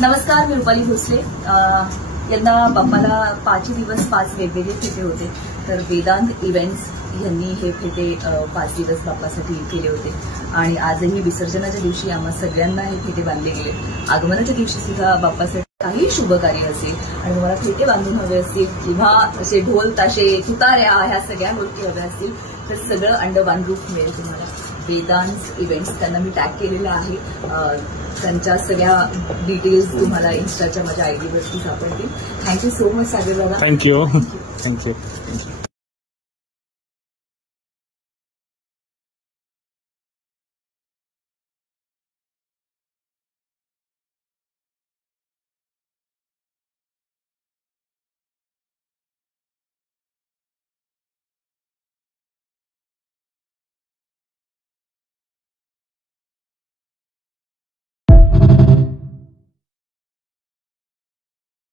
नमस्कार, मी रुपाली भोसले. यंदा बाप्पाला 5 दिवस 5 वेगवेगळे फेटे होते. तर वेदांत इव्हेंट्स यांनी हे फेटे 5 दिवस बाप्पासाठी केले होते आणि आजही विसर्जनाच्या दिवशी आम्हा सगळ्यांना हे फेटे बांधले गेले. आगमनाच्या दिवशी सुद्धा बाप्पासाठी काही शुभ कार्य असेल आणि तुम्हाला फेटे बांधून हवे असतील किंवा असे ढोल ताशे तुताऱ्या ह्या सगळ्या गोष्टी हव्या असतील तर सगळं अंडर वन रूफ मिळेल तुम्हाला. वेदांत इव्हेंट्स त्यांना मी टॅग केलेलं आहे. त्यांच्या सगळ्या डिटेल्स तुम्हाला इन्स्टाच्या माझ्या आयडी वरती सापडतील. थँक्यू सो मच सागर दादा. थँक्यू.